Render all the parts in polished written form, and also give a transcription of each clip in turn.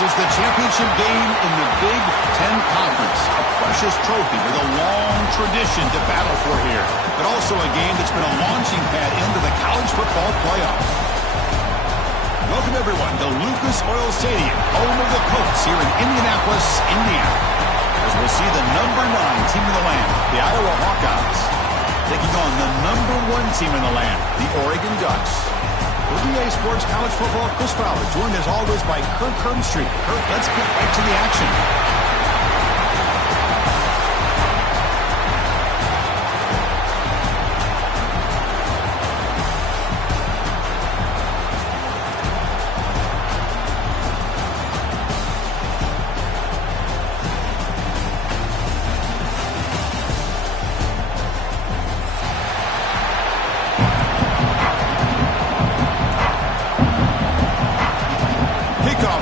is the championship game in the Big 10 Conference. A precious trophy with a long tradition to battle for here, but also a game that's been a launching pad into the college football playoff. Welcome, everyone, to Lucas Oil Stadium, home of the Colts here in Indianapolis, Indiana. As we'll see the number 9 team in the land, the Iowa Hawkeyes, taking on the number 1 team in the land, the Oregon Ducks. For EA Sports College Football, Chris Fowler, joined as always by Kirk Herbstreit. Kirk, let's get right to the action.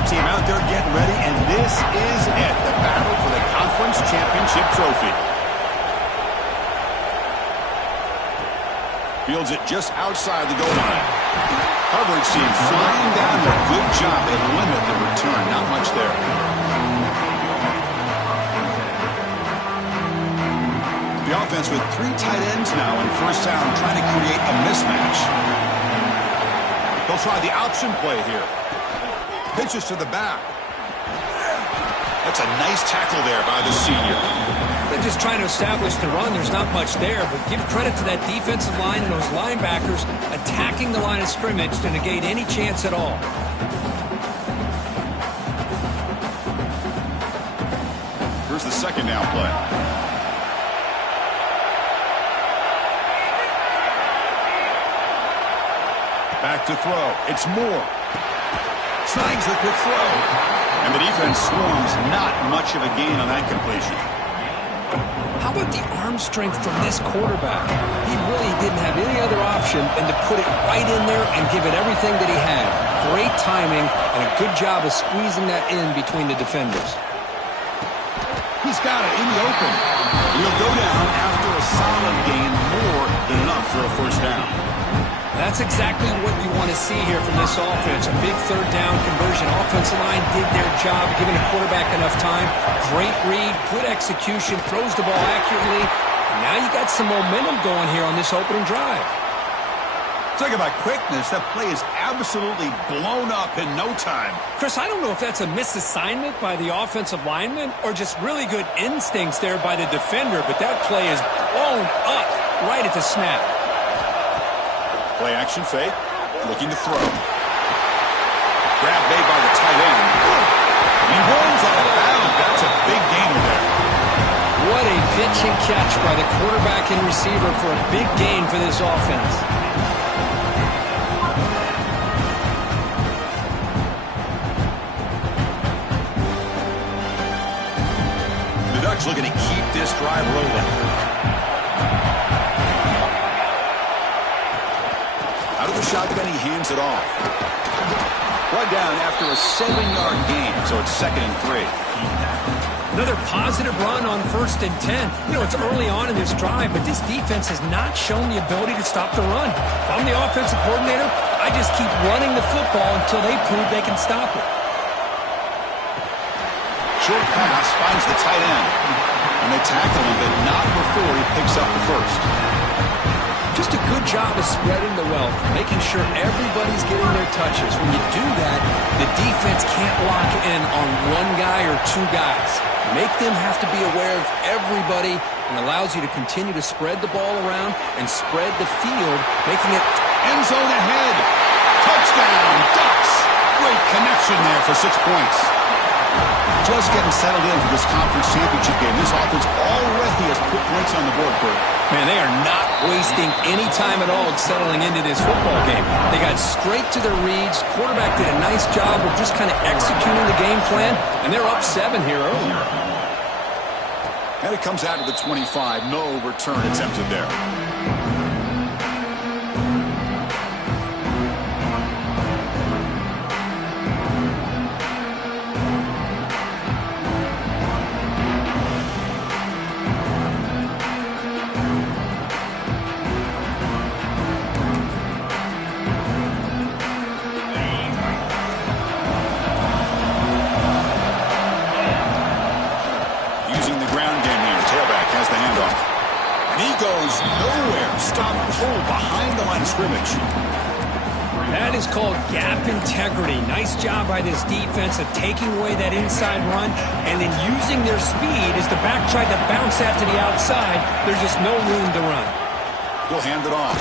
Team out there getting ready, and this is it, the battle for the conference championship trophy. Fields it just outside the goal line. Coverage seems flying down there. Good job. They limit the return. Not much there. The offense with 3 tight ends now in first down, trying to create a mismatch. They'll try the option play here. Pitches to the back. That's a nice tackle there by the senior. They're just trying to establish the run. There's not much there, but give credit to that defensive line and those linebackers attacking the line of scrimmage to negate any chance at all. Here's the second down play. Back to throw. It's Moore. Snags the quick throw. And the defense swarms. Not much of a gain on that completion. How about the arm strength from this quarterback? He really didn't have any other option than to put it right in there and give it everything that he had. Great timing and a good job of squeezing that in between the defenders. He's got it in the open. He'll go down after a solid gain, more than enough for a first down. That's exactly what you want to see here from this offense. A big third down conversion. Offensive line did their job, giving the quarterback enough time. Great read, good execution, throws the ball accurately. And now you got some momentum going here on this opening drive. Talk about quickness. That play is absolutely blown up in no time. Chris, I don't know if that's a misassignment by the offensive lineman or just really good instincts there by the defender, but that play is blown up right at the snap. Play action fake, looking to throw. Grab made by the tight end. He runs out of bounds. That's a big gainer there. What a pitch and catch by the quarterback and receiver for a big gain for this offense. The Ducks looking to keep this drive rolling. The shotgun, he hands it off. Brought down after a 7-yard gain, so it's 2nd and 3. Another positive run on 1st and 10. You know, it's early on in this drive, but this defense has not shown the ability to stop the run. If I'm the offensive coordinator, I just keep running the football until they prove they can stop it. Short pass finds the tight end. And they tackle him, but not before he picks up the first. Just a good job of spreading the wealth, making sure everybody's getting their touches. When you do that, the defense can't lock in on one guy or 2 guys. Make them have to be aware of everybody and allows you to continue to spread the ball around and spread the field, making it end zone ahead. Touchdown, Ducks. Great connection there for 6 points. Just getting settled in for this conference championship game. This offense already has put points on the board, Kurt. Man, they are not wasting any time at all settling into this football game. They got straight to their reads. Quarterback did a nice job of just kind of executing the game plan, and they're up 7 here early. And it comes out to the 25. No return attempted there. has the handoff. And he goes nowhere. Stopped cold behind the line of scrimmage. That is called gap integrity. Nice job by this defense of taking away that inside run and then using their speed as the back tried to bounce that to the outside. There's just no room to run. He'll hand it off.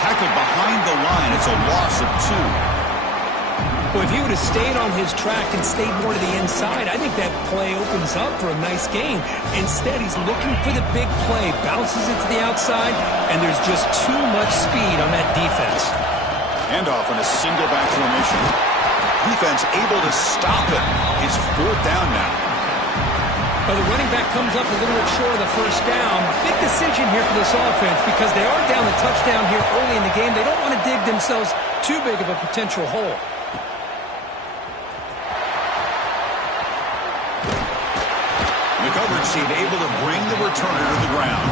Tackled behind the line. It's a loss of 2. Well, if he would have stayed on his track and stayed more to the inside, I think that play opens up for a nice gain. Instead, he's looking for the big play, bounces it to the outside, and there's just too much speed on that defense. Handoff in a single back formation. Defense able to stop it. It's 4th down now. Well, the running back comes up a little bit short of the first down. Big decision here for this offense because they are down the touchdown here early in the game. They don't want to dig themselves too big of a potential hole. The coverage team able to bring the returner to the ground.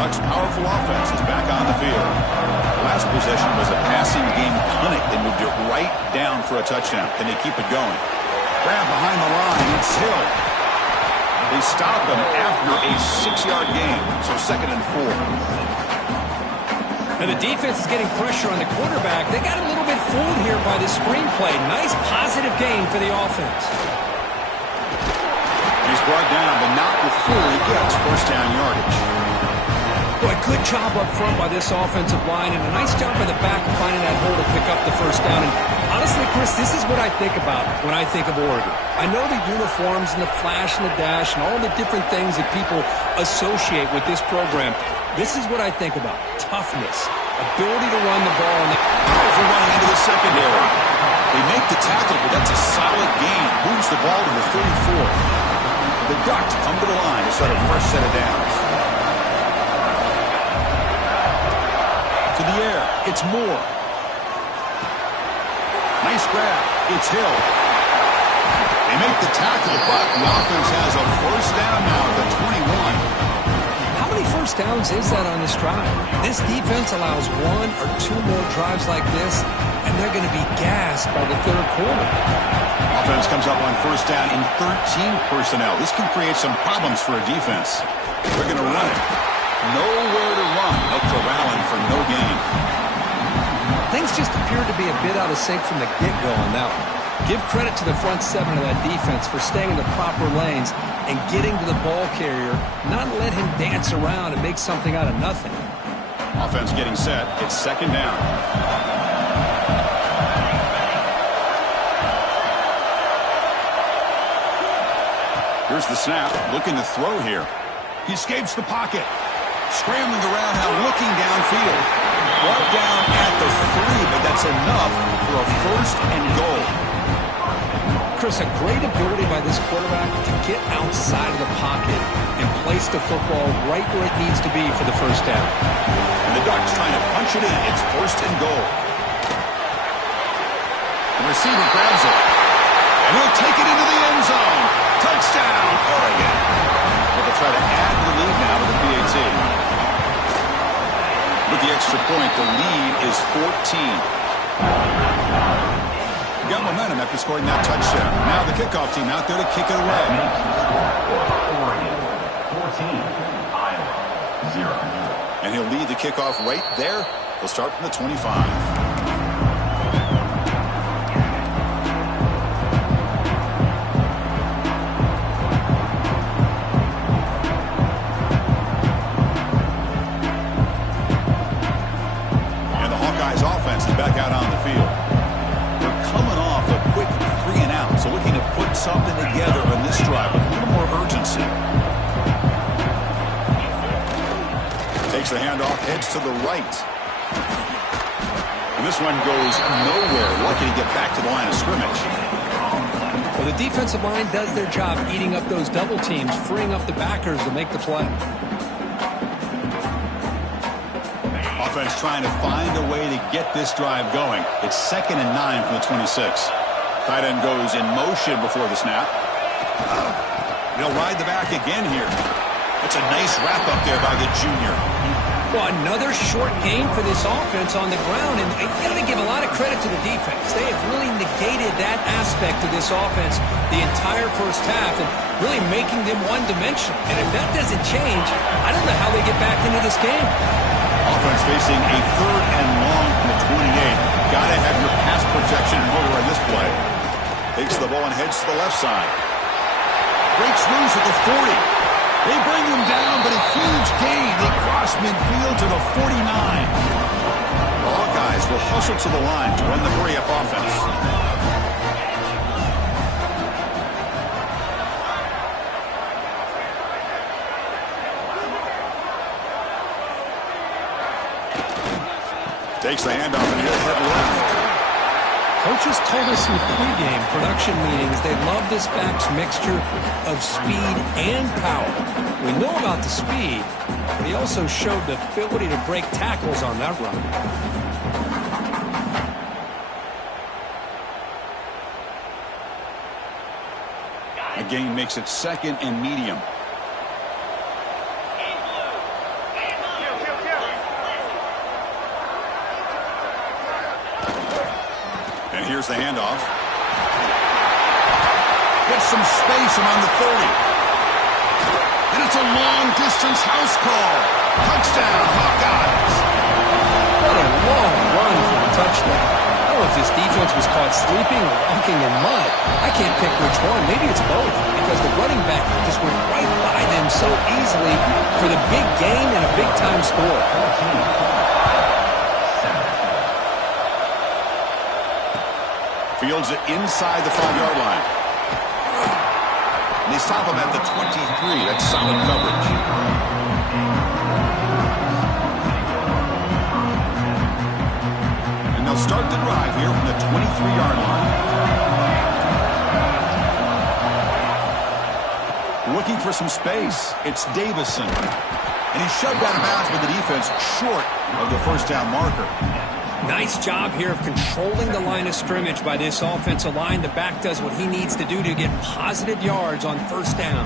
Ducks' powerful offense is back on the field. Last possession was a passing game clinic. They moved it right down for a touchdown. Can they keep it going? Grab behind the line. It's Hill. They stop him after a 6-yard gain. So 2nd and 4. And the defense is getting pressure on the quarterback. They got a little bit fooled here by the screenplay. Nice positive gain for the offense. He's brought down, but not before he gets first down yardage. Boy, good job up front by this offensive line, and a nice job by the back of finding that hole to pick up the first down. And honestly, Chris, this is what I think about when I think of Oregon. I know the uniforms and the flash and the dash and all the different things that people associate with this program. This is what I think about. Toughness, ability to run the ball, and for running into the secondary. They make the tackle, but that's a solid gain. Moves the ball to the 34. The Ducks come to the line to start a fresh set of downs. To the air, it's Moore. Nice grab, it's Hill. They make the tackle, but the offense has a first down now at the 21. How many first downs is that on this drive? This defense allows 1 or 2 more drives like this, and they're going to be gassed by the 3rd quarter. Offense comes up on first down in 13 personnel. This can create some problems for a defense. They're going to run it. Nowhere to run. No corralling for no gain. Things just appeared to be a bit out of sync from the get-go on that one. Give credit to the front 7 of that defense for staying in the proper lanes and getting to the ball carrier, not let him dance around and make something out of nothing. Offense getting set. It's 2nd down. Here's the snap. Looking to throw here. He escapes the pocket. Scrambling around now, looking downfield. Brought down at the 3, but that's enough for a 1st and goal. Chris, a great ability by this quarterback to get outside of the pocket and place the football right where it needs to be for the first down. And the Ducks trying to punch it in. It's 1st and goal. The receiver grabs it. And he'll take it into the end zone. Touchdown, Oregon. They'll try to add the lead now to the PAT. With the extra point, the lead is 14. Got momentum after scoring that touchdown. Now the kickoff team out there to kick it away. Oregon, 14, Iowa, 0. And he'll lead the kickoff right there. He'll start from the 25. Back out on the field. They're coming off a quick 3-and-out, so looking to put something together on this drive with a little more urgency. Takes the handoff, heads to the right. And this one goes nowhere. Lucky to get back to the line of scrimmage. Well, the defensive line does their job eating up those double teams, freeing up the backers to make the play. Offense trying to find a way to get this drive going. It's 2nd and 9 from the 26. Tight end goes in motion before the snap. They'll ride the back again here. That's a nice wrap up there by the junior. Well, another short game for this offense on the ground, and you got to give a lot of credit to the defense. They have really negated that aspect of this offense the entire first half and really making them one-dimensional. And if that doesn't change, I don't know how they get back into this game. Offense facing a 3rd and long from the 28. Got to have your pass protection in order on this play. Takes the ball and heads to the left side. Breaks loose at the 40. They bring him down, but a huge gain. They cross midfield to the 49. The Hawkeyes will hustle to the line to run the hurry-up offense. Takes the handoff and he'll head left. Coaches told us in pregame production meetings they love this back's mixture of speed and power. We know about the speed, but he also showed the ability to break tackles on that run. The gain makes it 2nd and medium. And here's the handoff. Gets some space around the 30. And it's a long-distance house call. Touchdown, Hawkeyes. What a long run for a touchdown. I don't know if this defense was caught sleeping or walking in mud. I can't pick which one. Maybe it's both, because the running back just went right by them so easily for the big gain and a big-time score. Fields it inside the 5-yard line. And they stop him at the 23. That's solid coverage. And they'll start the drive here from the 23-yard line. Looking for some space. It's Davison. And he's shoved out of bounds with the defense short of the first down marker. Nice job here of controlling the line of scrimmage by this offensive line. The back does what he needs to do to get positive yards on first down.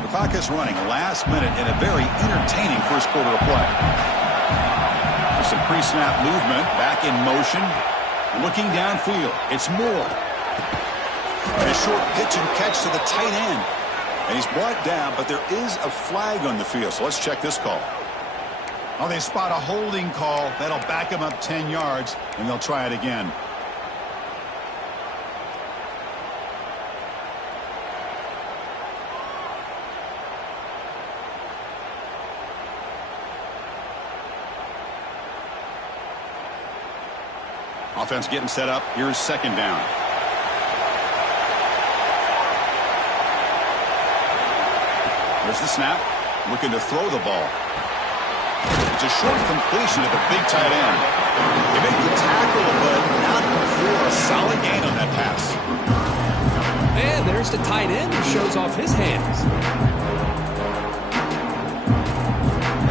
The clock is running last minute in a very entertaining first quarter of play. There's some pre-snap movement, back in motion. Looking downfield, it's Moore. And a short pitch and catch to the tight end. And he's brought down, but there is a flag on the field. So let's check this call. Oh, they spot a holding call. That'll back him up 10 yards, and they'll try it again. Offense getting set up. Here's 2nd down. There's the snap. Looking to throw the ball. It's a short completion to the big tight end. They make the tackle, but not for a solid gain on that pass. And there's the tight end who shows off his hands.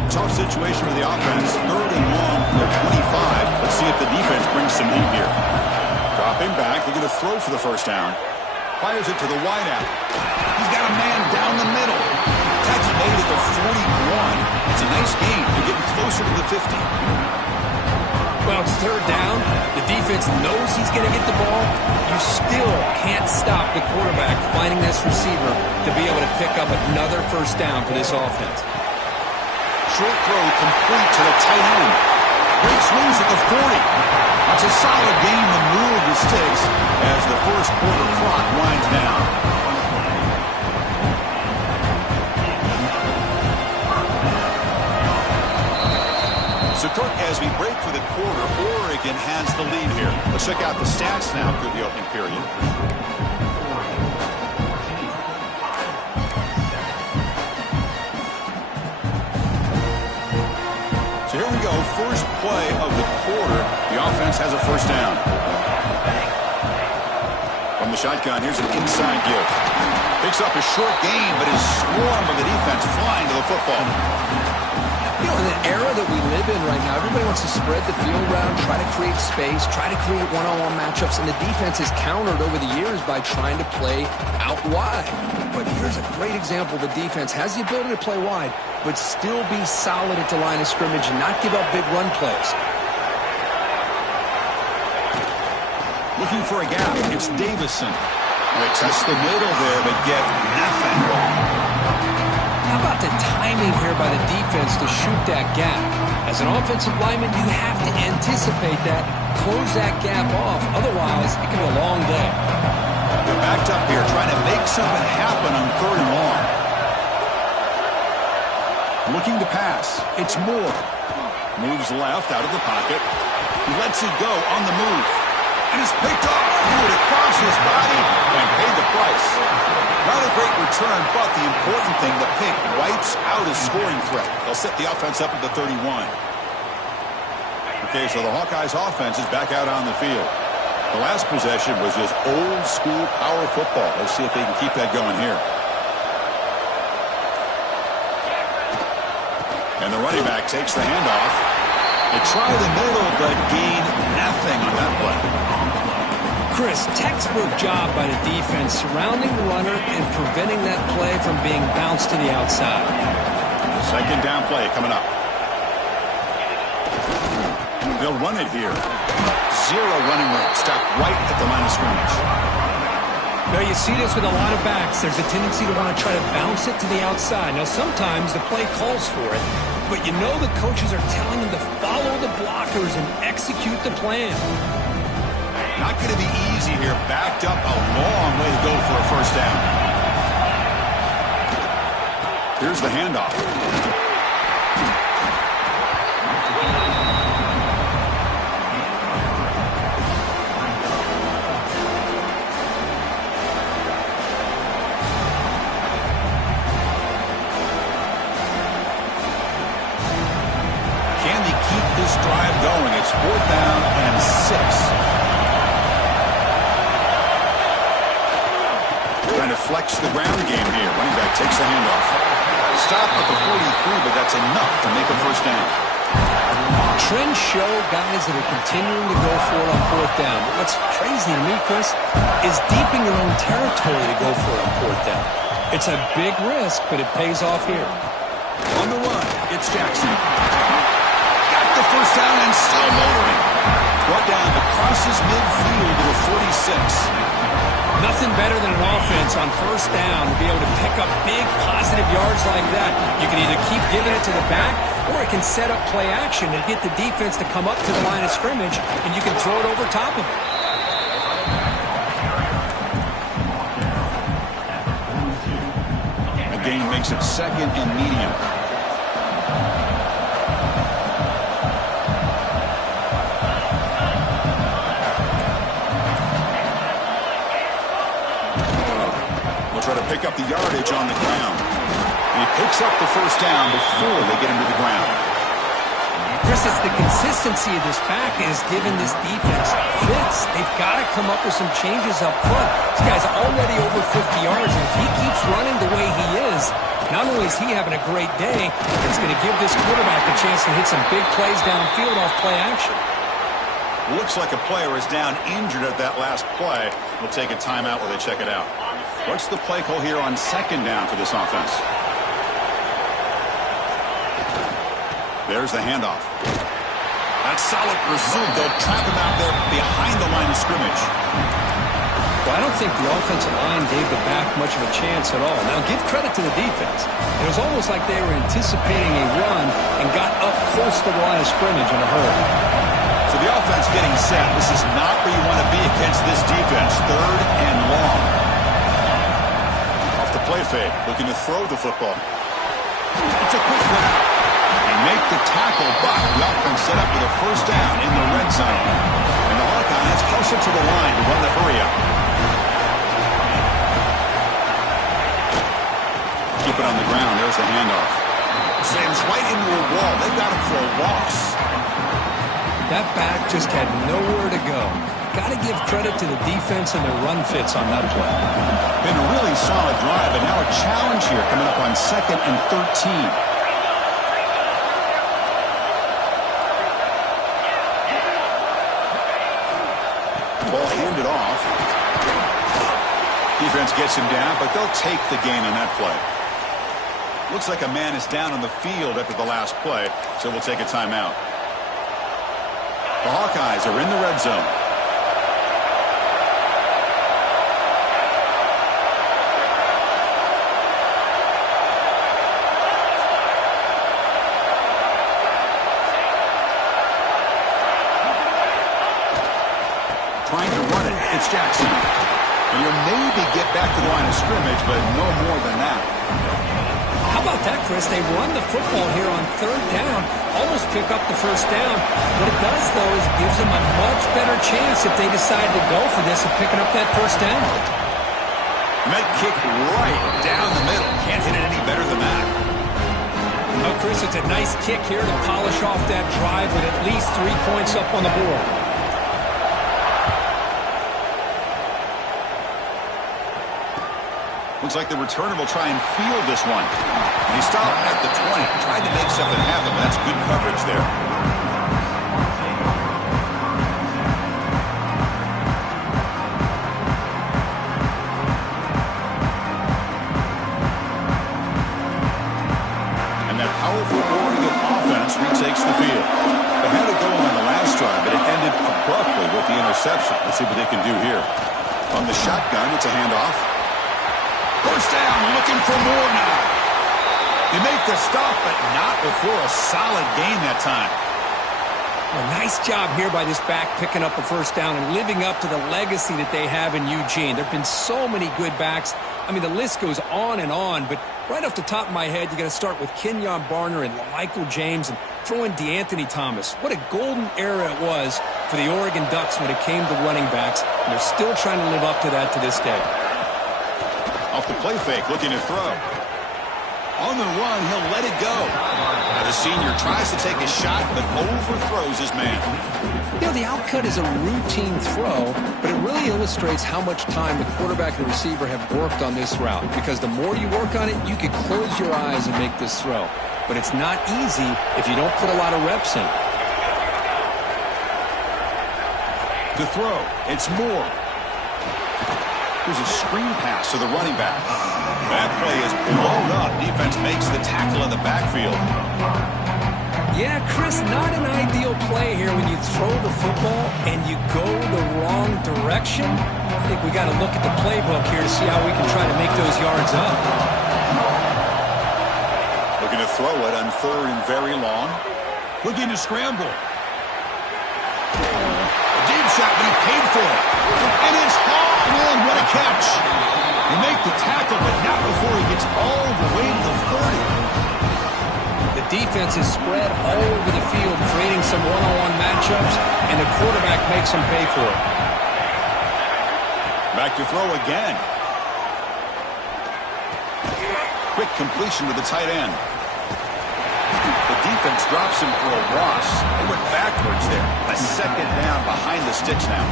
Tough situation for the offense. 3rd and long from the 25. Let's see if the defense brings some heat here. Dropping back. They're going to throw for the first down. Fires it to the wideout. He's got a man down the middle. Catch made at the 41. It's a nice gain. They're getting closer to the 50. Well, it's 3rd down. The defense knows he's going to get the ball. You still can't stop the quarterback finding this receiver to be able to pick up another first down for this offense. Short throw complete to the tight end. Great swings at the 40. That's a solid gain to move the sticks as the first quarter clock winds down. So, Kirk, as we break for the quarter, Oregon has the lead here. Let's check out the stats now through the opening period. So here we go. First play of the quarter. The offense has a first down. From the shotgun, here's an inside give. Picks up a short gain, but is swarmed by the defense flying to the football. You know, in the era that we live in right now, everybody wants to spread the field around, try to create space, try to create one-on-one matchups, and the defense has countered over the years by trying to play out wide. But here's a great example. The defense has the ability to play wide, but still be solid at the line of scrimmage and not give up big run plays. Looking for a gap. It's Davison. They test the middle there, but get nothing. How about the timing here by the defense to shoot that gap? As an offensive lineman, you have to anticipate that, close that gap off. Otherwise, it can be a long day. They're backed up here, trying to make something happen on 3rd and long. Looking to pass. It's Moore. Moves left out of the pocket. He lets it go on the move. And it's picked off. Threw it across his body and paid the price. Not a great return, but the important thing, the pick wipes out his scoring threat. They'll set the offense up at the 31. Okay, so the Hawkeyes offense is back out on the field. The last possession was just old school power football. Let's see if they can keep that going here. And the running back takes the handoff. They try the middle, but gain nothing on that play. Chris, textbook job by the defense surrounding the runner and preventing that play from being bounced to the outside. 2nd down play coming up. They'll run it here. 0 running room. Stop right at the line of scrimmage. Now you see this with a lot of backs. There's a tendency to want to try to bounce it to the outside. Now sometimes the play calls for it, but you know the coaches are telling them to follow the blockers and execute the plan. Not going to be easy here. Backed up a long way to go for a 1st down. Here's the handoff. Can they keep this drive going? It's 4th down and 6. Trying to flex the ground game here. Running back takes the handoff. Stop at the 43, but that's enough to make a 1st down. Trends show guys that are continuing to go for it on 4th down. But what's crazy to me, Chris, is deep in your own territory to go for it on 4th down. It's a big risk, but it pays off here. On the run, it's Jackson. Got the 1st down and still motoring. Brought down across midfield to the 46. Nothing better than an offense on 1st down to be able to pick up big positive yards like that. You can either keep giving it to the back, or it can set up play action and get the defense to come up to the line of scrimmage, and you can throw it over top of it. A gain makes it 2nd and medium. Try to pick up the yardage on the ground. And he picks up the 1st down before they get him to the ground. Chris, it's the consistency of this back is giving this defense fits. They've got to come up with some changes up front. This guy's already over 50 yards, and if he keeps running the way he is, not only is he having a great day, it's going to give this quarterback a chance to hit some big plays downfield off play action. Looks like a player is down injured at that last play. We'll take a timeout while they check it out. What's the play call here on 2nd down for this offense? There's the handoff. That's solid pursuit. They'll trap him out there behind the line of scrimmage. Well, I don't think the offensive line gave the back much of a chance at all. Now, give credit to the defense. It was almost like they were anticipating a run and got up close to the line of scrimmage in a hurry. So the offense getting set. This is not where you want to be against this defense. 3rd and long. Off the play fake, looking to throw the football. It's a quick grab. They make the tackle, but the offense set up with a 1st down in the red zone. And the Hawkeyes hustle to the line to run the hurry up. Keep it on the ground. There's the handoff. Slams right into a wall. They got him for a loss. That back just had nowhere to go. Got to give credit to the defense and their run fits on that play. Been a really solid drive, and now a challenge here coming up on 2nd and 13. Ball handed off. Defense gets him down, but they'll take the gain on that play. Looks like a man is down on the field after the last play, so we'll take a timeout. The Hawkeyes are in the red zone. Trying to run it. It's Jackson. And he'll maybe get back to the line of scrimmage, but no more than that. How about that, Chris? They run the football here on third down, almost pick up the first down. What it does, though, is it gives them a much better chance if they decide to go for this of picking up that first down. Met kick right down the middle. Can't hit it any better than that. Well, Chris, it's a nice kick here to polish off that drive with at least 3 points up on the board. Looks like the returner will try and field this one. And he stopped at the 20. Tried to make something happen, but that's good coverage there. And that powerful Oregon offense retakes the field. They had it going on the last drive, but it ended abruptly with the interception. Let's see what they can do here. From the shotgun, it's a handoff. First down, looking for more now. They make the stop, but not before a solid gain that time. Well, nice job here by this back picking up a first down and living up to the legacy that they have in Eugene. There have been so many good backs. I mean, the list goes on and on, but right off the top of my head, you got to start with Kenyon Barner and Michael James and throw in DeAnthony Thomas. What a golden era it was for the Oregon Ducks when it came to running backs, and they're still trying to live up to that to this day. Off the play fake, looking to throw. On the run, he'll let it go. Now the senior tries to take a shot, but overthrows his man. You know, the outcut is a routine throw, but it really illustrates how much time the quarterback and receiver have worked on this route. Because the more you work on it, you can close your eyes and make this throw. But it's not easy if you don't put a lot of reps in. To throw, it's Moore. Here's a screen pass to the running back. That play is blown up. Defense makes the tackle in the backfield. Yeah, Chris, not an ideal play here when you throw the football and you go the wrong direction. I think we got to look at the playbook here to see how we can try to make those yards up. Looking to throw it on third and very long. Looking to scramble. Deep shot, but he paid for it. And it's hauled in. What a catch. You make the tackle, but not before he gets all the way to the 30. The defense is spread all over the field, creating some one-on-one matchups, and the quarterback makes them pay for it. Back to throw again. Quick completion to the tight end. The defense drops him for a loss. They went backwards there. A second down behind the sticks now.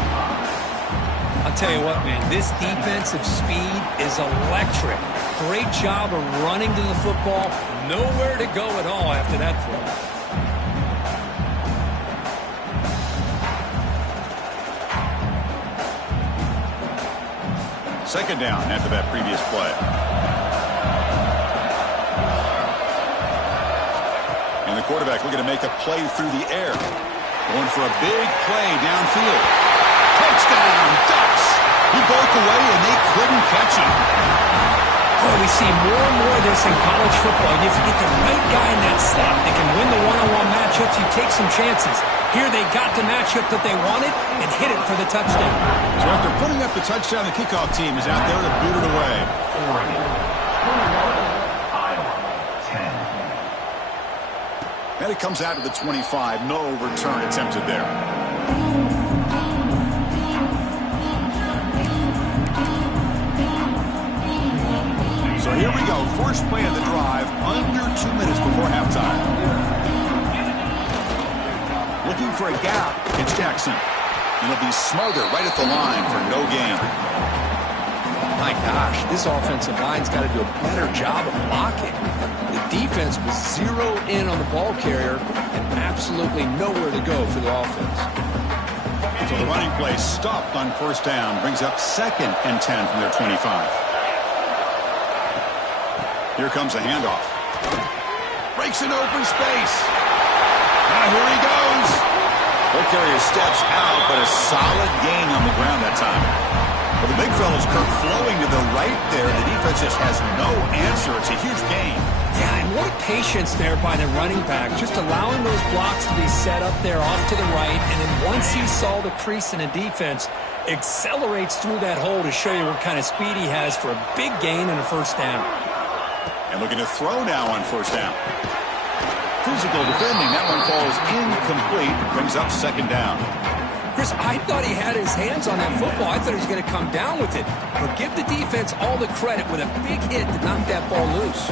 I'll tell you what, man, this defensive speed is electric. Great job of running to the football. Nowhere to go at all after that throw. Second down after that previous play. And the quarterback looking to make a play through the air. Going for a big play downfield. Touchdown, Ducks! He broke away and they couldn't catch him. Boy, we see more and more of this in college football. If you get the right guy in that slot, they can win the one-on-one matchups. You take some chances. Here they got the matchup that they wanted and hit it for the touchdown. So after putting up the touchdown, the kickoff team is out there to boot it away. Oregon. Iowa. 10. And it comes out to the 25. No return attempted there. So here we go. First play of the drive, under 2 minutes before halftime. Looking for a gap. It's Jackson. And it'll be Smother right at the line for no gain. My gosh, this offensive line's got to do a better job of blocking. The defense was zeroed in on the ball carrier and absolutely nowhere to go for the offense. So the running play stopped on first down, brings up 2nd and 10 from their 25. Here comes a handoff. Breaks an open space. Now here he goes. Ball carrier steps out, but a solid gain on the ground that time. Well, the big fella's Kirk flowing to the right there. The defense just has no answer. It's a huge gain. Yeah, and what patience there by the running back, just allowing those blocks to be set up there off to the right, and then once he saw the crease in the defense, accelerates through that hole to show you what kind of speed he has for a big gain and a first down. And looking to throw now on first down. Physical defending. That one falls incomplete. Brings up 2nd down. Chris, I thought he had his hands on that football. I thought he was going to come down with it. But give the defense all the credit with a big hit to knock that ball loose.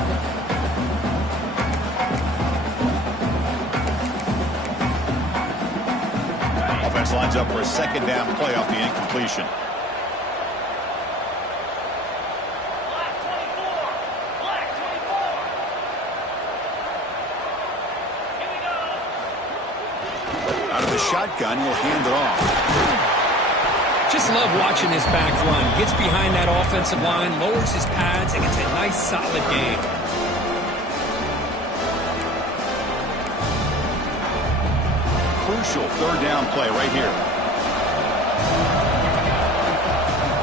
Offense lines up for a 2nd down play off the incompletion. Out of the shotgun, he'll hand it off. Just love watching this back run. Gets behind that offensive line, lowers his pads, and gets a nice solid gain. Crucial 3rd down play right here.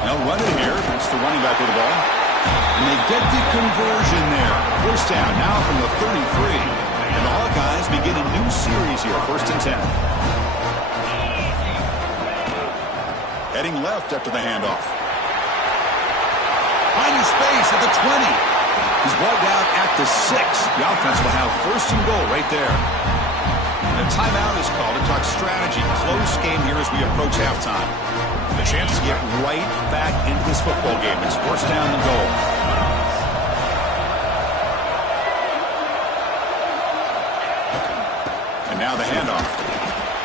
Now run it here. It's the running back with the ball. And they get the conversion there. First down now from the 33. And the Hawkeyes begin a new series here. 1st and 10. Heading left after the handoff. Finding space at the 20. He's brought down at the 6. The offense will have 1st and goal right there. And a timeout is called to talk strategy. Close game here as we approach halftime. A chance to get right back into this football game. It's 1st down and goal. And now the handoff.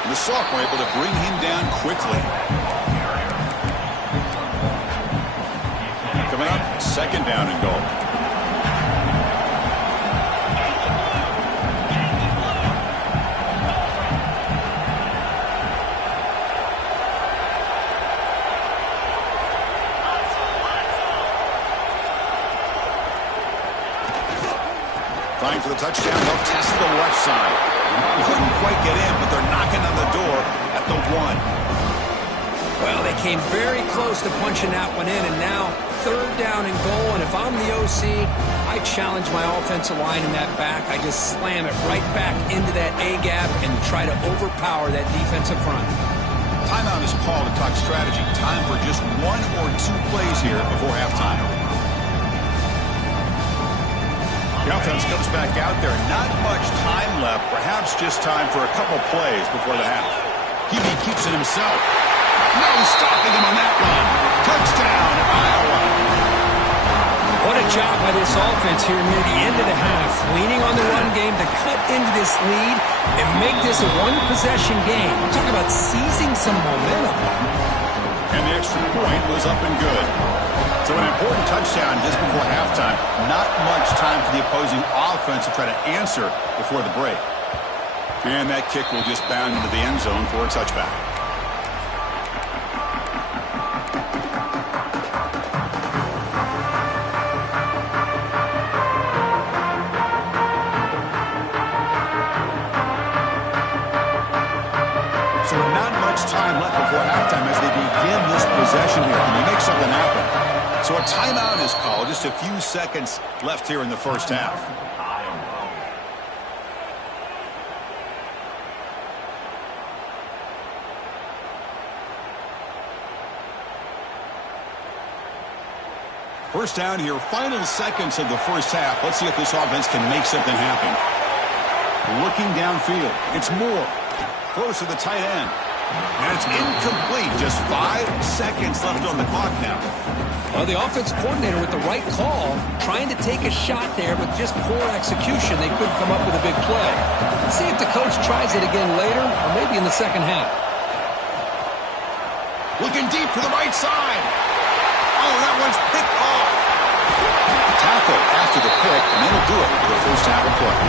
And the sophomore able to bring him down quickly. Coming up, 2nd down and goal. Trying for the touchdown, they'll test the left side. Couldn't quite get in, but they're knocking on the door at the 1. Well, they came very close to punching that one in, and now 3rd down and goal. And if I'm the OC, I challenge my offensive line in that back. I just slam it right back into that A-gap and try to overpower that defensive front. Timeout is called to talk strategy. Time for just 1 or 2 plays here before halftime. The offense comes back out there. Not much time left. Perhaps just time for a couple plays before the half. Hebe keeps it himself. No stopping him on that run. Touchdown, Iowa. What a job by this offense here near the end of the half. Leaning on the run game to cut into this lead and make this a 1-possession game. Talk about seizing some momentum. And the extra point was up and good. So an important touchdown just before halftime. Not much time for the opposing offense to try to answer before the break. And that kick will just bound into the end zone for a touchback. So not much time left before halftime as they begin this possession here. Can you make something happen? So a timeout is called. Just a few seconds left here in the first half. First down here, final seconds of the first half. Let's see if this offense can make something happen. Looking downfield, it's Moore. Close to the tight end. And it's incomplete. Just 5 seconds left on the clock now. Well, the offense coordinator with the right call, trying to take a shot there, but just poor execution. They couldn't come up with a big play. Let's see if the coach tries it again later, or maybe in the second half. Looking deep to the right side. Oh, that one's picked off. Tackle after the pick, and that'll do it for the first half of play.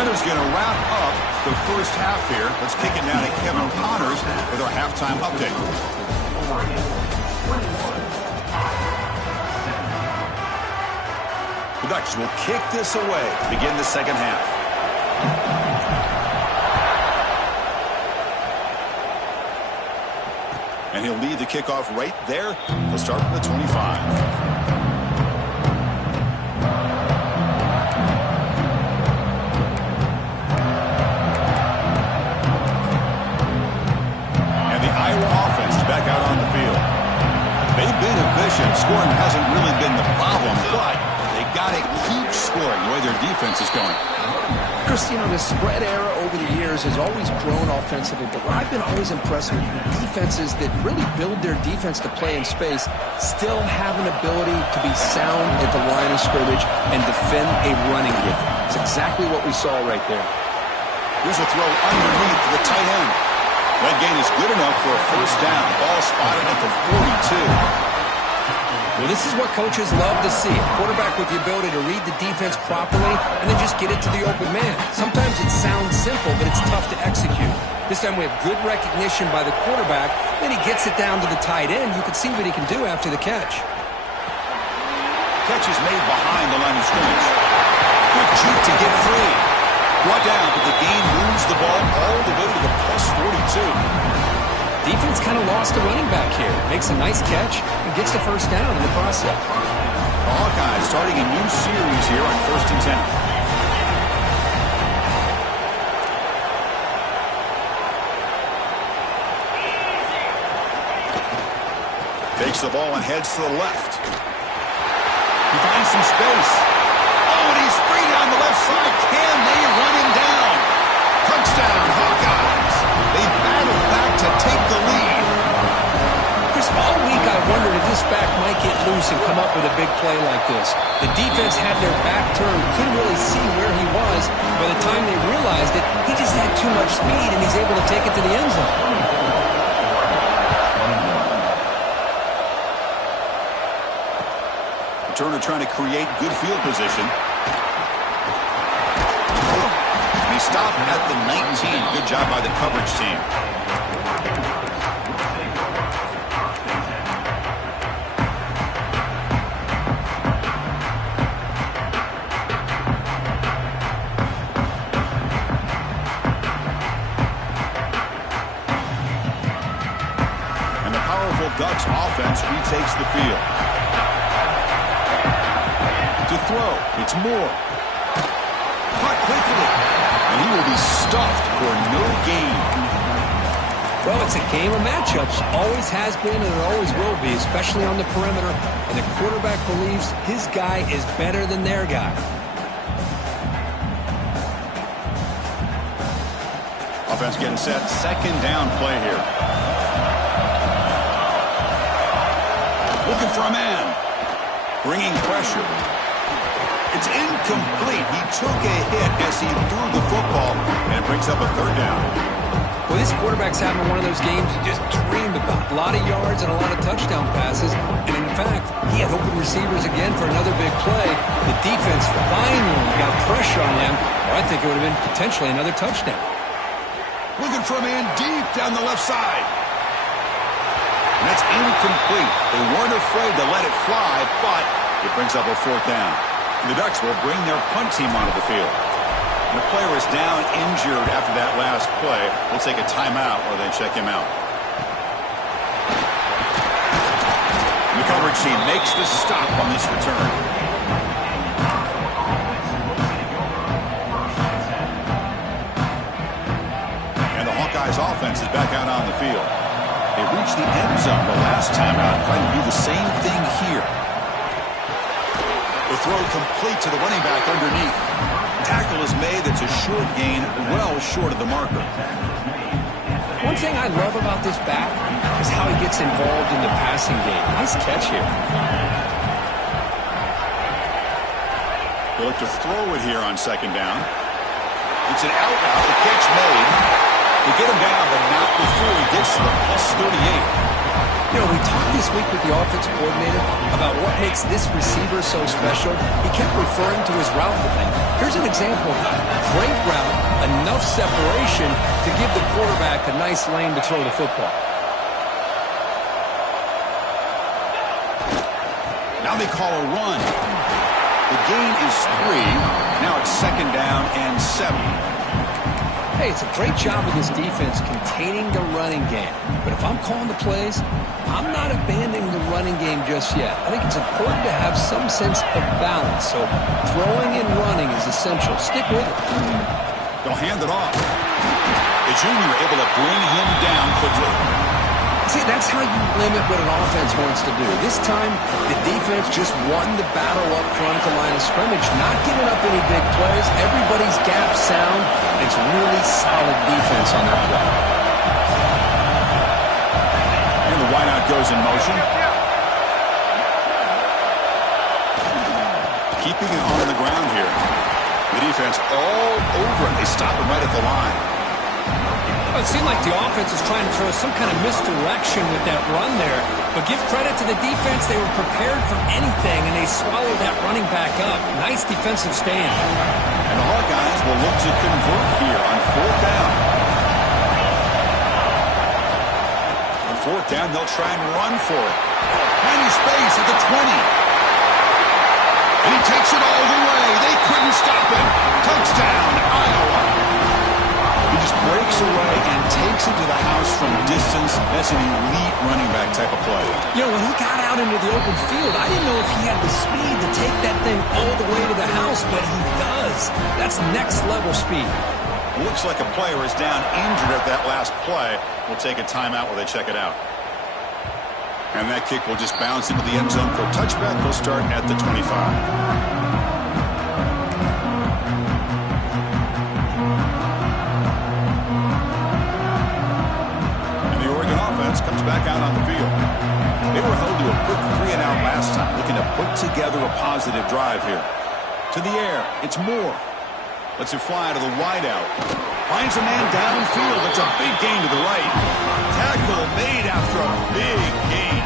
Minter's going to wrap up the first half here. Let's kick it down to Kevin Connors with our halftime update. The Ducks will kick this away to begin the second half. And he'll lead the kickoff right there. He'll start from the 25. Back out on the field. They've been efficient. Scoring hasn't really been the problem, but they got to keep scoring the way their defense is going. Chris, the spread era over the years has always grown offensively, but what I've been always impressed with the defenses that really build their defense to play in space still have an ability to be sound at the line of scrimmage and defend a running game. It's exactly what we saw right there. Here's a throw underneath the tight end. That gain is good enough for a first down. Ball spotted at the 42. Well, this is what coaches love to see. A quarterback with the ability to read the defense properly and then just get it to the open man. Sometimes it sounds simple, but it's tough to execute. This time we have good recognition by the quarterback. Then he gets it down to the tight end. You can see what he can do after the catch. Catch is made behind the line of scrimmage. Good juke to get free. Brought down, but the gain moves the ball all the way to the plus 42. Defense kind of lost a running back here. Makes a nice catch and gets the first down in the process. The Hawkeyes starting a new series here on 1st and 10. Takes the ball and heads to the left. He finds some space. Oh, and he's free down the left side. Can they run him down? Touchdown, Hawkeyes. They battle back to take the lead. Chris, all week I wondered if this back might get loose and come up with a big play like this. The defense had their back turned, couldn't really see where he was. By the time they realized it, he just had too much speed, and he's able to take it to the end zone. Turner trying to create good field position. And he stopped at the 19. Good job by the coverage team. And the powerful Ducks offense retakes the field. To throw. It's Moore. Caught quickly. And he will be stuffed for no gain. Well, it's a game of matchups. Always has been and it always will be, especially on the perimeter. And the quarterback believes his guy is better than their guy. Offense getting set. Second down play here. Looking for a man. Bringing pressure. It's incomplete. He took a hit as he threw the football, and it brings up a third down. Well, this quarterback's having one of those games you just dreamed about. A lot of yards and a lot of touchdown passes. And in fact, he had open receivers again for another big play. The defense finally got pressure on him. Or I think it would have been potentially another touchdown. Looking for a man deep down the left side. And that's incomplete. They weren't afraid to let it fly, but it brings up a fourth down. The Ducks will bring their punt team onto the field. And the player is down injured after that last play. We'll take a timeout while they check him out. And the coverage team makes the stop on this return. And the Hawkeyes offense is back out on the field. They reached the end zone the last time out, trying to do the same thing here. The throw complete to the running back underneath. Tackle is made. That's a short gain, well short of the marker. One thing I love about this back is how he gets involved in the passing game. Nice catch here. They'll look to throw it here on second down. It's an out route. The catch made. They get him down, but not before he gets to the plus 38. You know, we talked this week with the offensive coordinator about what makes this receiver so special. He kept referring to his route running. Here's an example of that. Great route, enough separation to give the quarterback a nice lane to throw the football. Now they call a run. The gain is 3. Now it's 2nd down and 7. Hey, it's a great job of this defense containing the running game. But if I'm calling the plays, I'm not abandoning the running game just yet. I think it's important to have some sense of balance. So throwing and running is essential. Stick with it. They'll hand it off. The junior able to bring him down quickly. See, that's how you limit what an offense wants to do. This time, the defense just won the battle up front at the line of scrimmage, not giving up any big plays. Everybody's gap sound. It's really solid defense on that play. And the wideout goes in motion. Keeping it on the ground here. The defense all over it. They stop him right at the line. It seemed like the offense is trying to throw some kind of misdirection with that run there. But give credit to the defense. They were prepared for anything, and they swallowed that running back up. Nice defensive stand. And the Hawkeyes will look to convert here on 4th down. On 4th down, they'll try and run for it. Tiny space at the 20. And he takes it all the way. They couldn't stop him. Touchdown, Iowa. He just breaks away and takes it to the house from distance. That's an elite running back type of play. You know, when he got out into the open field, I didn't know if he had the speed to take that thing all the way to the house, but he does. That's next level speed. Looks like a player is down injured at that last play. We'll take a timeout while they check it out. And that kick will just bounce into the end zone for a touchback. They'll start at the 25. Comes back out on the field. They were held to a quick 3-and-out last time, looking to put together a positive drive here. To the air, it's Moore. Lets it fly to the wideout. Finds a man downfield. It's a big gain to the right. Tackle made after a big gain.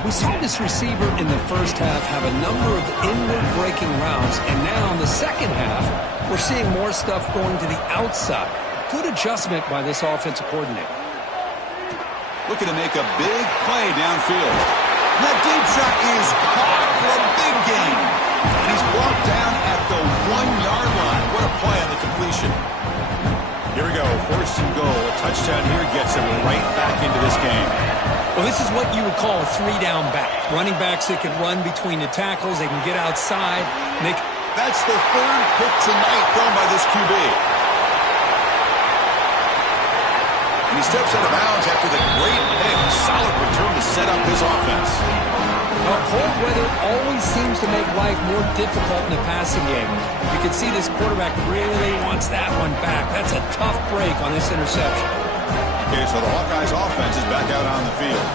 We saw this receiver in the first half have a number of inward-breaking routes, and now in the second half, we're seeing more stuff going to the outside. Good adjustment by this offensive coordinator. Looking to make a big play downfield. That deep shot is caught for a big gain. And he's brought down at the 1-yard line. What a play on the completion. Here we go. 1st and goal. A touchdown here gets him right back into this game. Well, this is what you would call a 3-down back. Running backs that can run between the tackles. They can get outside. That's the 3rd pick tonight thrown by this QB. He steps out of bounds after the great pick. Solid return to set up his offense. Well, cold weather always seems to make life more difficult in the passing game. You can see this quarterback really wants that one back. That's a tough break on this interception. Okay, so the Hawkeyes offense is back out on the field.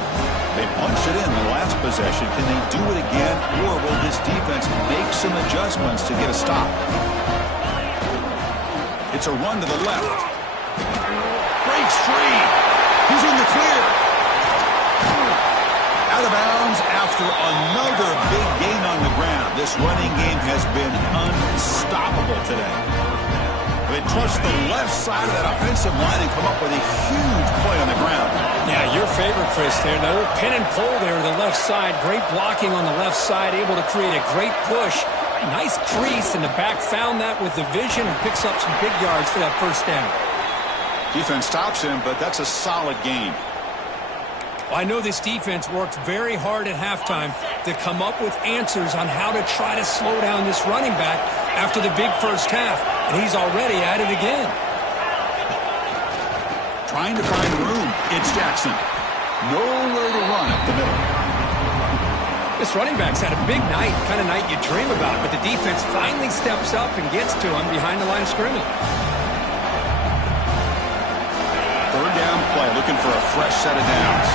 They punched it in the last possession. Can they do it again, or will this defense make some adjustments to get a stop? It's a run to the left. Breaks free. He's in the clear. Out of bounds after another big gain on the ground. This running game has been unstoppable today. They trust the left side of that offensive line and come up with a huge play on the ground. Yeah, your favorite, Chris, there. The little pin and pull there to the left side. Great blocking on the left side, able to create a great push. Nice crease, and the back found that with the vision and picks up some big yards for that 1st down. Defense stops him, but that's a solid game. Well, I know this defense worked very hard at halftime to come up with answers on how to try to slow down this running back after the big first half, and he's already at it again. Trying to find room. It's Jackson. Nowhere to run up the middle. This running back's had a big night, kind of night you dream about, but the defense finally steps up and gets to him behind the line of scrimmage. 3rd down play, looking for a fresh set of downs.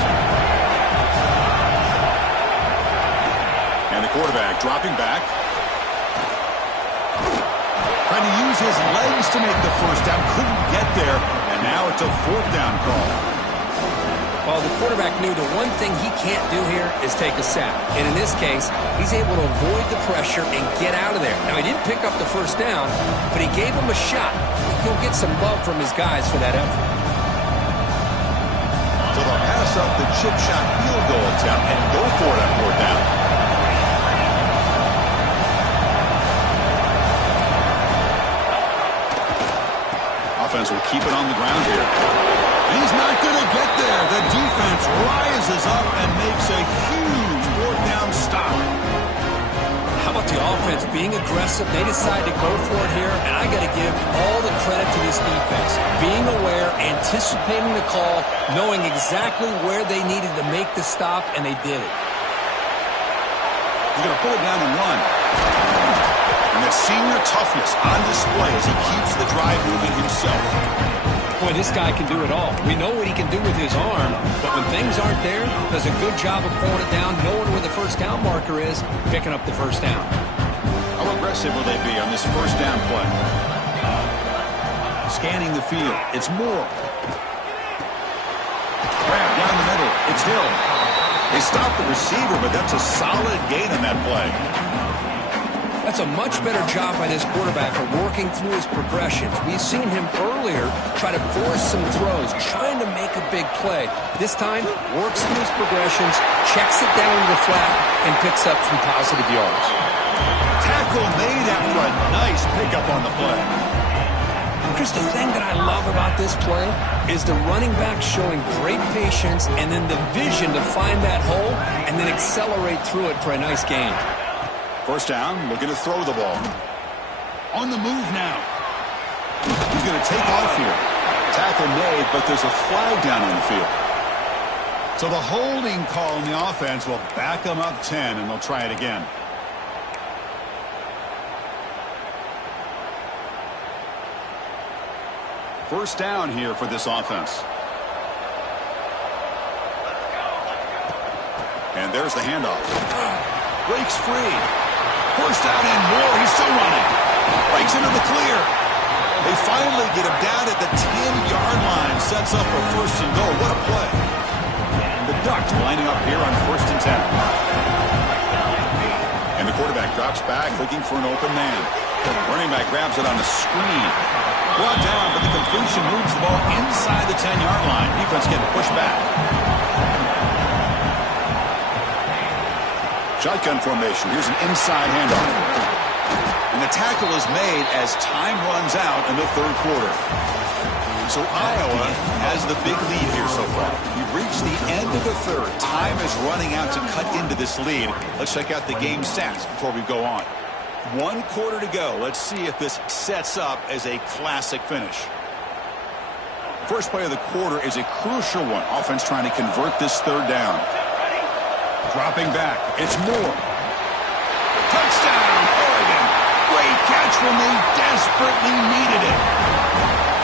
And the quarterback dropping back. Trying to use his legs to make the 1st down. Couldn't get there. And now it's a 4th down call. Well, the quarterback knew the one thing he can't do here is take a sack. And in this case, he's able to avoid the pressure and get out of there. Now, he didn't pick up the first down, but he gave him a shot. He'll get some love from his guys for that effort. So they'll pass up the chip shot field goal attempt and go for it on fourth down. Offense will keep it on the ground here. He's not going to get there. The defense rises up and makes a huge fourth down stop. How about the offense being aggressive? They decide to go for it here, and I got to give all the credit to this defense. Being aware, anticipating the call, knowing exactly where they needed to make the stop, and they did it. He's going to pull it down and run. And the senior toughness on display as he keeps the drive moving himself. Boy, this guy can do it all. We know what he can do with his arm, but when things aren't there, does a good job of pulling it down, knowing where the first down marker is, picking up the first down. How aggressive will they be on this first down play? Scanning the field. It's Moore. Grab down the middle. It's Hill. They stop the receiver, but that's a solid gain on that play. That's a much better job by this quarterback of working through his progressions. We've seen him earlier try to force some throws, trying to make a big play. This time, works through his progressions, checks it down to the flat, and picks up some positive yards. Tackle made after a nice pickup on the play. Chris, the thing that I love about this play is the running back showing great patience and then the vision to find that hole and then accelerate through it for a nice gain. First down, looking to throw the ball. On the move now. He's going to take off here. Tackle made, but there's a flag down on the field. So the holding call in the offense will back them up 10, and they'll try it again. First down here for this offense. And there's the handoff. Breaks free. First down and more. He's still running. Breaks into the clear. They finally get him down at the 10-yard line. Sets up a first and goal. What a play. The Ducks lining up here on first and 10. And the quarterback drops back looking for an open man. Running back grabs it on the screen. Brought down, but the completion moves the ball inside the 10-yard line. Defense getting pushed back. Shotgun formation. Here's an inside handoff. And the tackle is made as time runs out in the third quarter. So Iowa has the big lead here so far. We've reached the end of the third. Time is running out to cut into this lead. Let's check out the game stats before we go on. 1 quarter to go. Let's see if this sets up as a classic finish. First play of the quarter is a crucial one. Offense trying to convert this third down. Dropping back. It's Moore. Touchdown, Oregon. Great catch when they desperately needed it.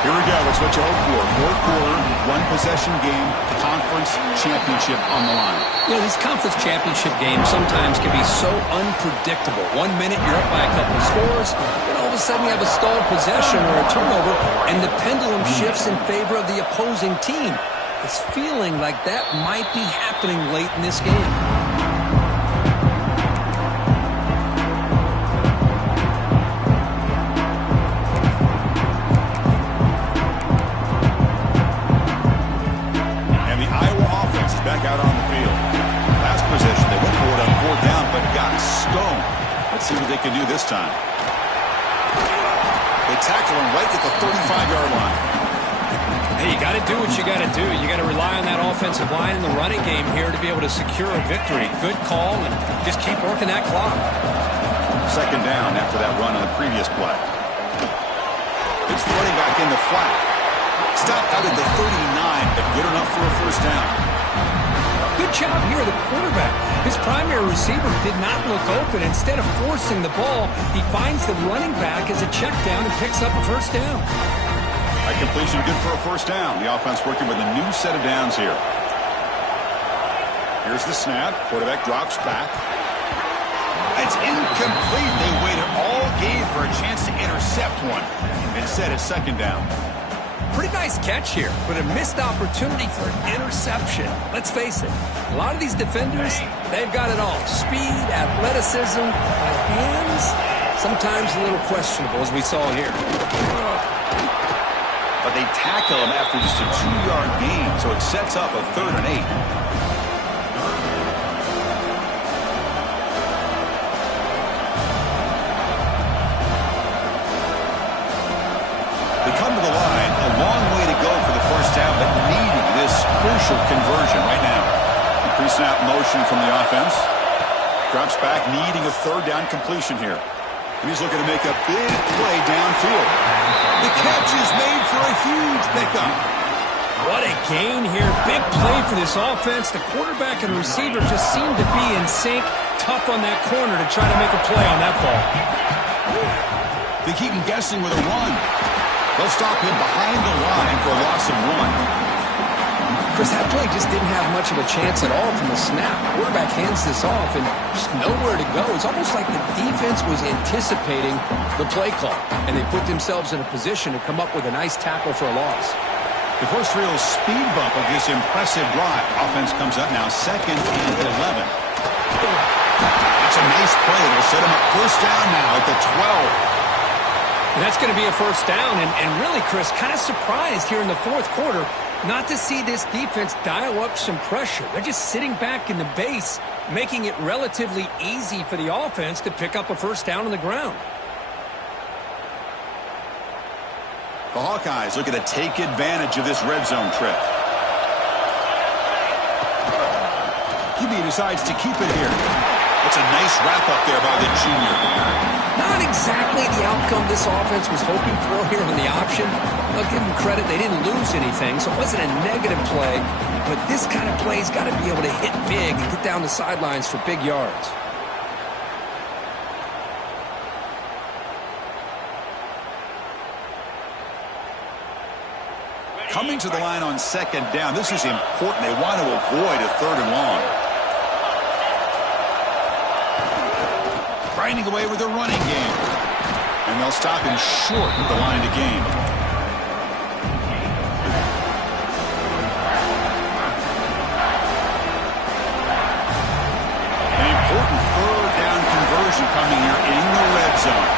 Here we go. It's what you hope for. Fourth quarter, 1-possession game, conference championship on the line. You know, these conference championship games sometimes can be so unpredictable. 1 minute you're up by a couple of scores, then all of a sudden you have a stalled possession or a turnover, and the pendulum shifts in favor of the opposing team. It's feeling like that might be happening late in this game. And the Iowa offense is back out on the field. Last possession, they went for it on fourth down, but got stoned. Let's see what they can do this time. They tackle him right at the 35-yard line. Hey, you got to do what you got to do. You got to rely on that offensive line in the running game here to be able to secure a victory. Good call, and just keep working that clock. Second down after that run on the previous play. It's the running back in the flat. Stopped out at the 39, but good enough for a first down. Good job here, the quarterback. His primary receiver did not look open. Instead of forcing the ball, he finds the running back as a check down and picks up a first down. A completion good for a first down. The offense working with a new set of downs here. Here's the snap. Quarterback drops back. It's incomplete. They waited all game for a chance to intercept one. Instead, it's second down. Pretty nice catch here, but a missed opportunity for an interception. Let's face it, a lot of these defenders, they've got it all. Speed, athleticism, but hands, sometimes a little questionable, as we saw here. But they tackle him after just a 2-yard gain, so it sets up a 3rd and 8. Come to the line, a long way to go for the first down, but needing this crucial conversion right now. Pre-snap motion from the offense. Drops back, needing a 3rd down completion here. And he's looking to make a big play downfield. The catch is made for a huge pickup. What a gain here. Big play for this offense. The quarterback and receiver just seem to be in sync. Tough on that corner to try to make a play on that ball. They keep him guessing with a run. They'll stop him behind the line for a loss of 1. Chris, that play just didn't have much of a chance at all from the snap. Quarterback hands this off and just nowhere to go. It's almost like the defense was anticipating the play call, and they put themselves in a position to come up with a nice tackle for a loss. The first real speed bump of this impressive drive. Offense comes up now 2nd and 11. That's a nice play. It'll set him up 1st down now at the 12. And that's going to be a 1st down, and really, Chris, kind of surprised here in the 4th quarter not to see this defense dial up some pressure. They're just sitting back in the base, making it relatively easy for the offense to pick up a 1st down on the ground. The Hawkeyes looking to take advantage of this red zone trip. QB decides to keep it here. That's a nice wrap-up there by the junior. Not exactly the outcome this offense was hoping for here on the option. I'll give them credit. They didn't lose anything, so it wasn't a negative play. But this kind of play's got to be able to hit big and get down the sidelines for big yards. Coming to the line on 2nd down. This is important. They want to avoid a 3rd and long. Grinding away with a running game. And they'll stop him short at the line of game. An important 3rd down conversion coming here in the red zone.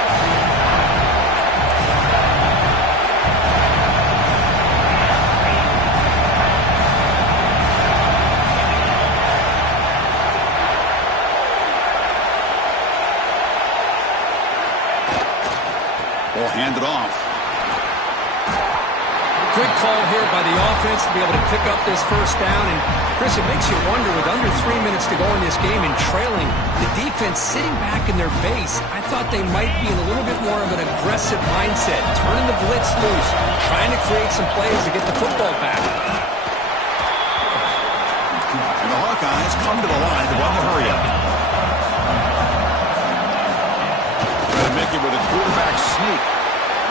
Hand it off. Good call here by the offense to be able to pick up this 1st down. And, Chris, it makes you wonder, with under 3 minutes to go in this game and trailing, the defense sitting back in their base, I thought they might be in a little bit more of an aggressive mindset, turning the blitz loose, trying to create some plays to get the football back. And the Hawkeyes come to the line to run the hurry-up. Trying to make it with a quarterback sneak.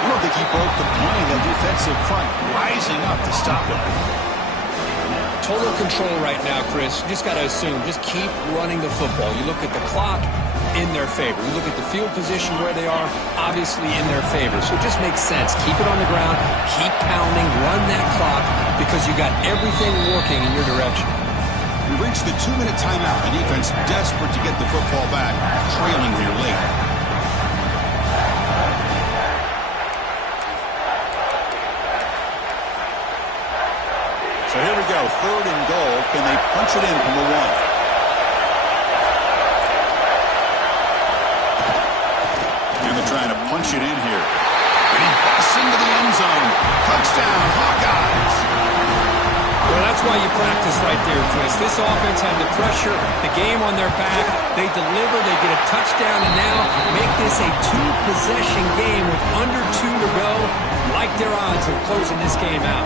I don't think he broke the play. The defensive front rising up to stop him. Total control right now, Chris. You just got to assume. Just keep running the football. You look at the clock, in their favor. You look at the field position where they are, obviously in their favor. So it just makes sense. Keep it on the ground. Keep pounding. Run that clock because you got everything working in your direction. We reached the 2-minute timeout. The defense desperate to get the football back, trailing here late. So here we go, 3rd and goal. Can they punch it in from the 1? And they're trying to punch it in here. And he busts into the end zone. Touchdown, Hawkeyes. Well, that's why you practice right there, Chris. This offense had the pressure, the game on their back. They deliver, they get a touchdown, and now make this a 2-possession game with under 2 to go. Like their odds of closing this game out.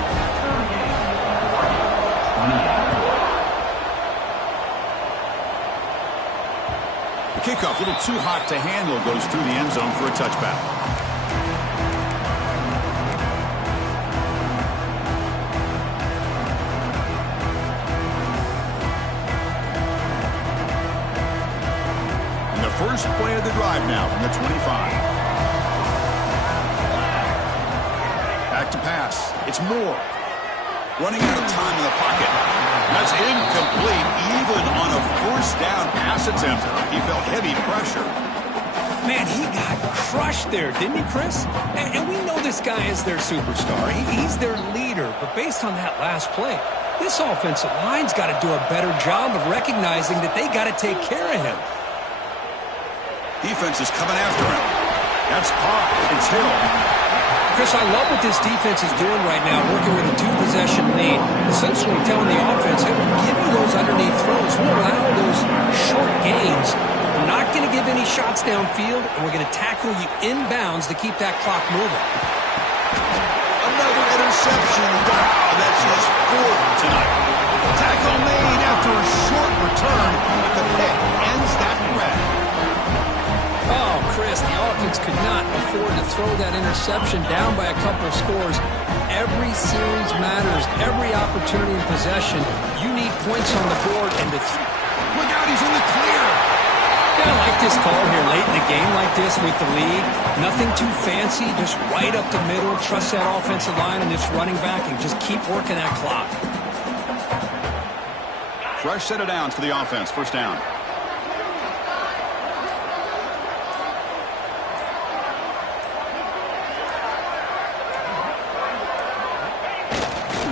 The kickoff, a little too hot to handle, goes through the end zone for a touchback. And the first play of the drive now from the 25. Back to pass. It's Moore. Running out of time in the pocket. That's incomplete. Even on a first down pass attempt, he felt heavy pressure. Man, he got crushed there, didn't he, Chris? And we know this guy is their superstar. He's their leader. But based on that last play, this offensive line's got to do a better job of recognizing that they got to take care of him. Defense is coming after him. That's caught. It's Hill. Chris, I love what this defense is doing right now, working with a two-possession lead, essentially telling the offense, hey, we'll give you those underneath throws. We'll allow those short gains. We're not going to give any shots downfield, and we're going to tackle you inbounds to keep that clock moving. Another interception. Wow, that's his fourth tonight. Tackle made after a short return, but the pick ends that threat. Oh, Chris, the offense could not afford to throw that interception down by a couple of scores. Every series matters. Every opportunity in possession. You need points on the board. And Look out, he's in the clear. Yeah, I like this call here late in a game like this with the lead. Nothing too fancy, just right up the middle. Trust that offensive line and this running back and just keep working that clock. Fresh set of downs for the offense. First down.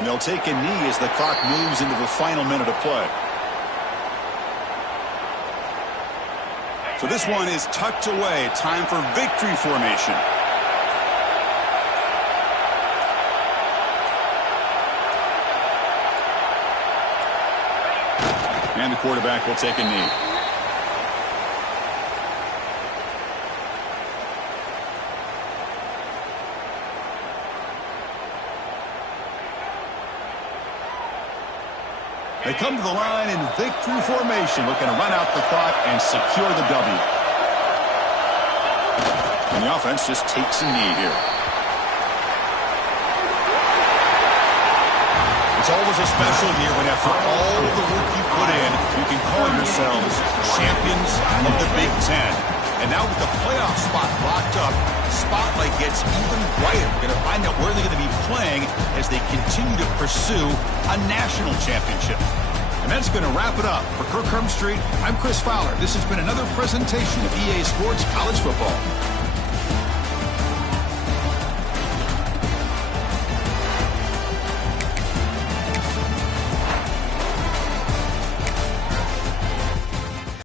And they'll take a knee as the clock moves into the final minute of play. So this one is tucked away. Time for victory formation. And the quarterback will take a knee. They come to the line in victory formation, looking to run out the clock and secure the W. And the offense just takes a knee here. It's always a special year when after all the work you put in, you can call yourselves champions of the Big 10. And now with the playoff spot locked up, the spotlight gets even brighter. We're going to find out where they're going to be playing as they continue to pursue a national championship. And that's going to wrap it up. For Kirk Street, I'm Chris Fowler. This has been another presentation of EA Sports College Football.